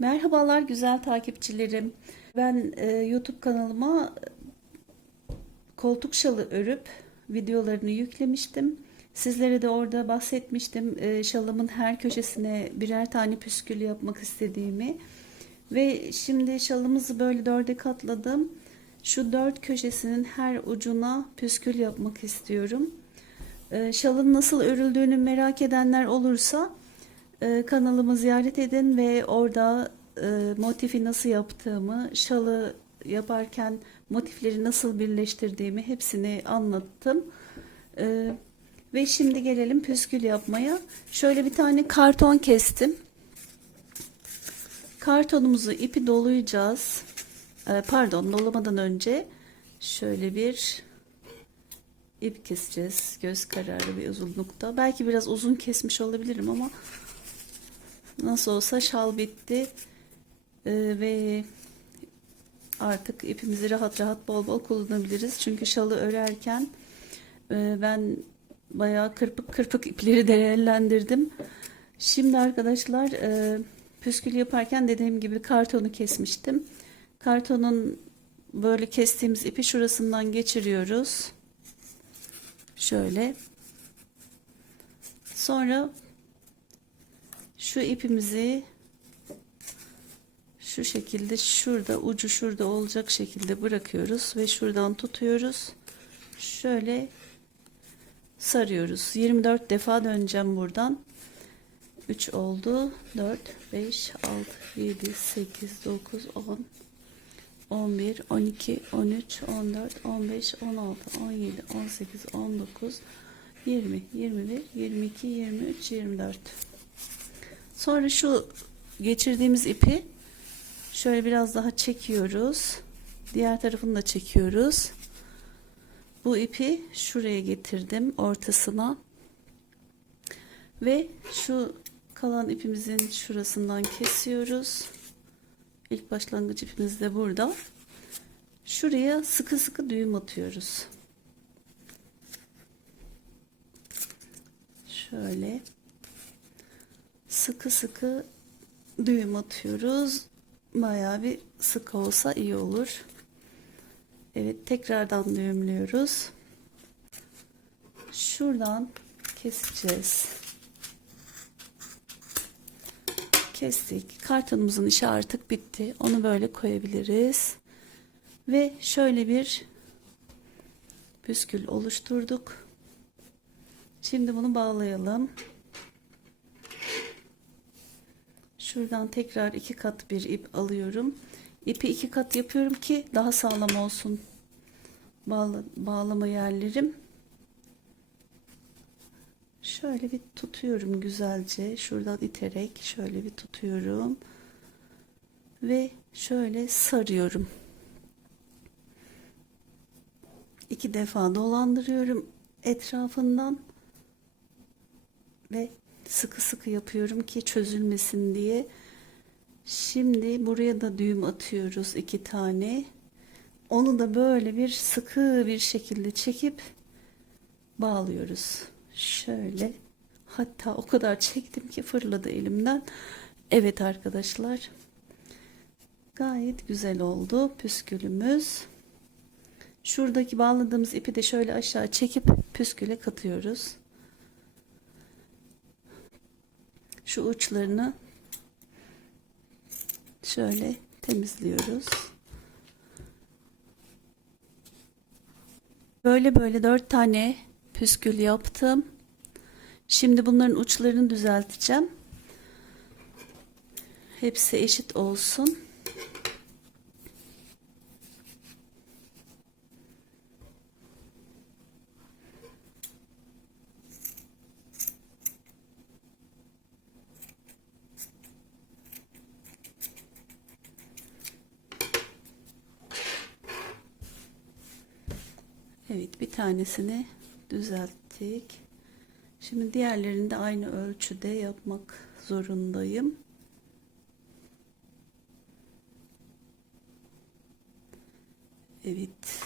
Merhabalar güzel takipçilerim. Ben e, YouTube kanalıma koltuk şalı örüp videolarını yüklemiştim. Sizlere de orada bahsetmiştim e, şalımın her köşesine birer tane püskül yapmak istediğimi. Ve şimdi şalımızı böyle dörde katladım. Şu dört köşesinin her ucuna püskül yapmak istiyorum. E, şalın nasıl örüldüğünü merak edenler olursa e, kanalımı ziyaret edin ve orada e, motifi nasıl yaptığımı, şalı yaparken motifleri nasıl birleştirdiğimi hepsini anlattım. E, ve şimdi gelelim püskül yapmaya. Şöyle bir tane karton kestim. Kartonumuzu ipi dolayacağız. E, pardon dolamadan önce şöyle bir ip keseceğiz. Göz kararı bir uzunlukta. Belki biraz uzun kesmiş olabilirim ama nasıl olsa şal bitti. Ee, ve artık ipimizi rahat rahat bol bol kullanabiliriz. Çünkü şalı örerken e, ben bayağı kırpık kırpık ipleri değerlendirdim. Şimdi arkadaşlar e, püskül yaparken dediğim gibi kartonu kesmiştim. Kartonun böyle kestiğimiz ipi şurasından geçiriyoruz. Şöyle. Sonra şu ipimizi şu şekilde şurada ucu şurada olacak şekilde bırakıyoruz ve şuradan tutuyoruz. Şöyle sarıyoruz. 24 defa döneceğim buradan. 3 oldu. 4, 5, 6, 7, 8, 9, 10, 11, 12, 13, 14, 15, 16, 17, 18, 19, 20, 21, 22, 23, 24. Sonra şu geçirdiğimiz ipi şöyle biraz daha çekiyoruz. Diğer tarafını da çekiyoruz. Bu ipi şuraya getirdim ortasına. Ve şu kalan ipimizin şurasından kesiyoruz. İlk başlangıç ipimiz de burada. Şuraya sıkı sıkı düğüm atıyoruz. Şöyle sıkı sıkı düğüm atıyoruz. Bayağı bir sık olsa iyi olur. Evet tekrardan düğümlüyoruz. Şuradan keseceğiz. Kestik. Kartonumuzun işi artık bitti. Onu böyle koyabiliriz. Ve şöyle bir püskül oluşturduk. Şimdi bunu bağlayalım. Şuradan tekrar iki kat bir ip alıyorum. İpi iki kat yapıyorum ki daha sağlam olsun. Bağla, bağlama yerlerim. Şöyle bir tutuyorum güzelce. Şuradan iterek şöyle bir tutuyorum. Ve şöyle sarıyorum. İki defa dolandırıyorum etrafından ve sıkı sıkı yapıyorum ki çözülmesin diye. Şimdi buraya da düğüm atıyoruz iki tane. Onu da böyle bir sıkı bir şekilde çekip bağlıyoruz. Şöyle. Hatta o kadar çektim ki fırladı elimden. Evet arkadaşlar. Gayet güzel oldu püskülümüz. Şuradaki bağladığımız ipi de şöyle aşağı çekip püsküle katıyoruz. Şu uçlarını şöyle temizliyoruz. Böyle böyle dört tane püskül yaptım. Şimdi bunların uçlarını düzelteceğim. Hepsi eşit olsun. Evet bir tanesini düzelttik. Şimdi diğerlerini de aynı ölçüde yapmak zorundayım. Evet.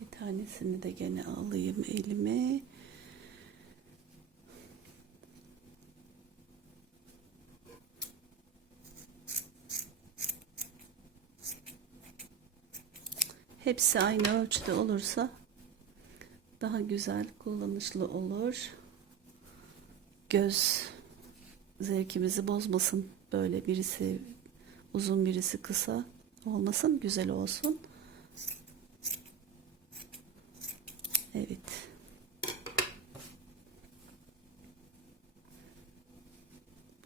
Bir tane tanesini de gene alayım elime. Hepsi aynı ölçüde olursa daha güzel kullanışlı olur. Göz zevkimizi bozmasın. Böyle birisi uzun birisi kısa olmasın. Güzel olsun. Evet.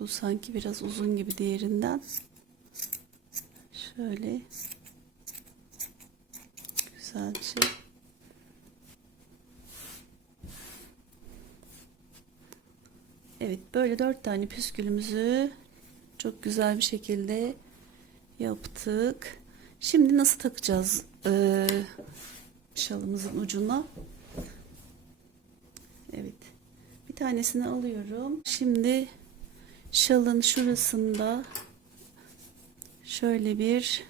Bu sanki biraz uzun gibi diğerinden. Şöyle güzelce Evet böyle dört tane püskülümüzü çok güzel bir şekilde yaptık. Şimdi nasıl takacağız ee, şalımızın ucuna? Evet. Bir tanesini alıyorum. Şimdi şalın şurasında şöyle bir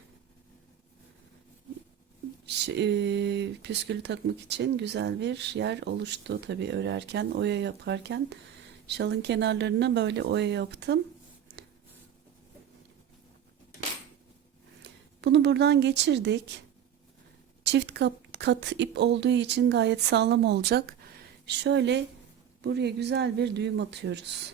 e, püskülü takmak için güzel bir yer oluştu tabii örerken oya yaparken. Şalın kenarlarına böyle oya yaptım. Bunu buradan geçirdik. Çift kat, kat ip olduğu için gayet sağlam olacak. Şöyle buraya güzel bir düğüm atıyoruz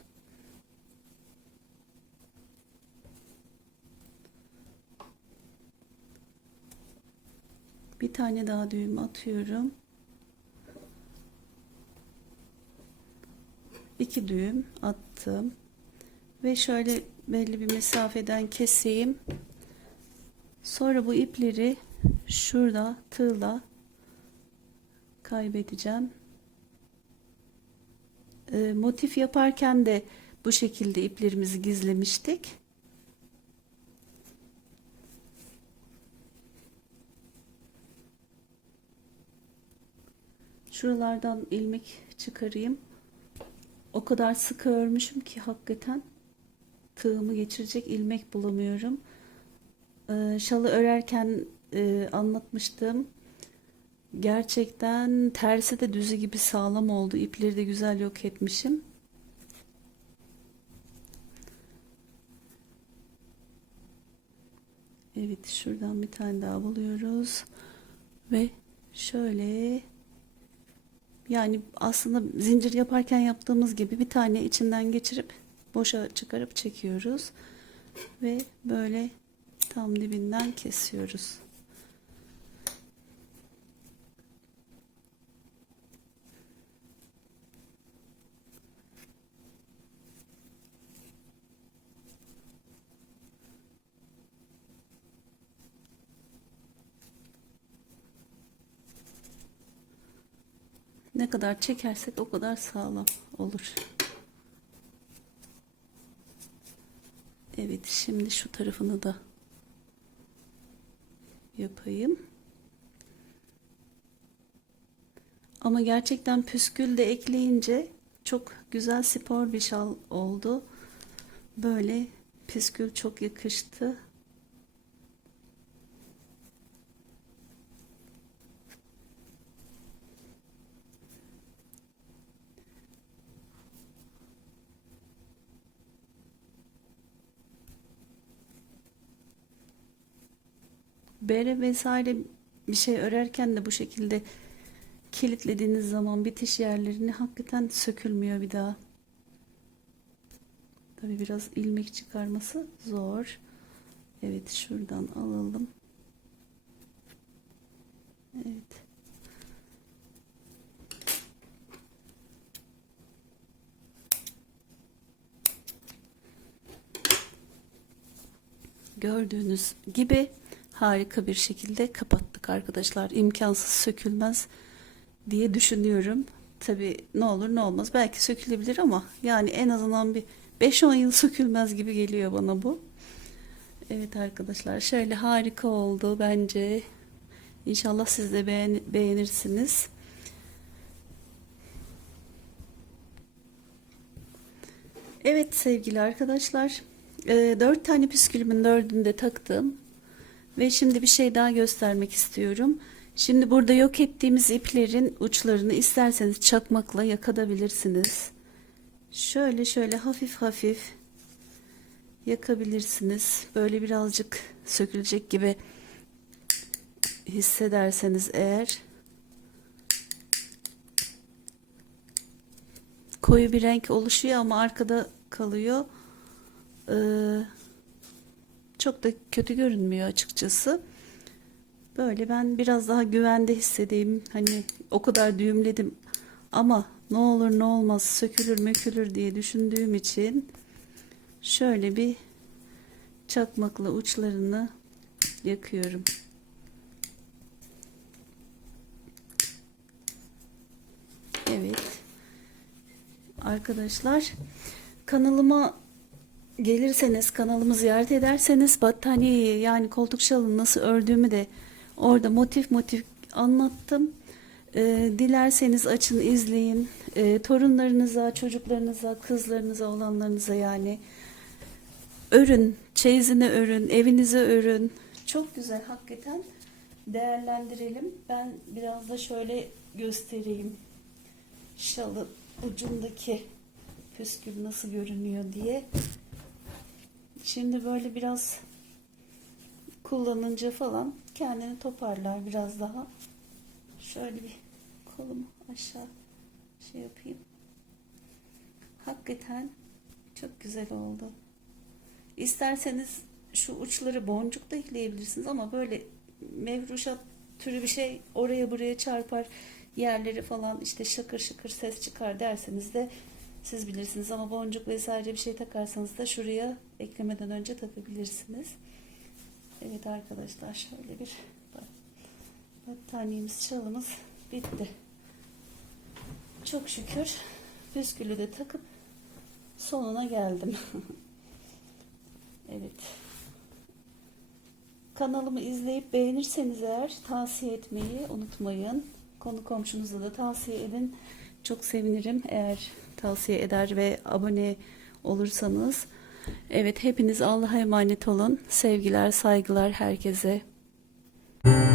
Bir tane daha düğüm atıyorum. İki düğüm attım. Ve şöyle belli bir mesafeden keseyim. Sonra bu ipleri şurada tığla kaybedeceğim. E, motif yaparken de bu şekilde iplerimizi gizlemiştik. Şuralardan ilmek çıkarayım. O kadar sıkı örmüşüm ki hakikaten tığımı geçirecek ilmek bulamıyorum. Ee, şalı örerken e, anlatmıştım. Gerçekten tersi de düzü gibi sağlam oldu. İpleri de güzel yok etmişim. Evet şuradan bir tane daha buluyoruz. Ve şöyle yani aslında zincir yaparken yaptığımız gibi bir tane içinden geçirip boşa çıkarıp çekiyoruz. Ve böyle tam dibinden kesiyoruz. Ne kadar çekersek o kadar sağlam olur. Evet şimdi şu tarafını da yapayım. Ama gerçekten püskül de ekleyince çok güzel spor bir şal oldu. Böyle püskül çok yakıştı. Bere vesaire bir şey örerken de bu şekilde kilitlediğiniz zaman bitiş yerlerini hakikaten sökülmüyor bir daha. Tabi biraz ilmek çıkarması zor. Evet şuradan alalım. Evet. Gördüğünüz gibi harika bir şekilde kapattık arkadaşlar. İmkansız sökülmez diye düşünüyorum. Tabi ne olur ne olmaz belki sökülebilir ama yani en azından bir 5-10 yıl sökülmez gibi geliyor bana bu. Evet arkadaşlar şöyle harika oldu bence. İnşallah siz de beğen beğenirsiniz. Evet sevgili arkadaşlar. 4 tane püskülümün dördünü de taktım. Ve şimdi bir şey daha göstermek istiyorum. Şimdi burada yok ettiğimiz iplerin uçlarını isterseniz çakmakla yakabilirsiniz. Şöyle şöyle hafif hafif yakabilirsiniz. Böyle birazcık sökülecek gibi hissederseniz eğer koyu bir renk oluşuyor ama arkada kalıyor. Ee, çok da kötü görünmüyor açıkçası. Böyle ben biraz daha güvende hissedeyim. Hani o kadar düğümledim ama ne olur ne olmaz sökülür mökülür diye düşündüğüm için şöyle bir çakmakla uçlarını yakıyorum. Evet. Arkadaşlar kanalıma gelirseniz kanalımı ziyaret ederseniz battaniyeyi yani koltuk şalını nasıl ördüğümü de orada motif motif anlattım. Ee, dilerseniz açın izleyin. Ee, torunlarınıza, çocuklarınıza, kızlarınıza, olanlarınıza yani örün, çeyizine örün, evinize örün. Çok güzel hakikaten değerlendirelim. Ben biraz da şöyle göstereyim. Şalı ucundaki püskül nasıl görünüyor diye. Şimdi böyle biraz kullanınca falan kendini toparlar biraz daha. Şöyle bir kolumu aşağı şey yapayım. Hakikaten çok güzel oldu. İsterseniz şu uçları boncuk da ekleyebilirsiniz ama böyle mevruşat türü bir şey oraya buraya çarpar yerleri falan işte şakır şakır ses çıkar derseniz de siz bilirsiniz ama boncuk vesaire bir şey takarsanız da şuraya eklemeden önce takabilirsiniz. Evet arkadaşlar şöyle bir battaniyemiz çalımız bitti. Çok şükür püskülü de takıp sonuna geldim. evet. Kanalımı izleyip beğenirseniz eğer tavsiye etmeyi unutmayın. Konu komşunuza da tavsiye edin. Çok sevinirim eğer tavsiye eder ve abone olursanız. Evet hepiniz Allah'a emanet olun. Sevgiler, saygılar herkese. Müzik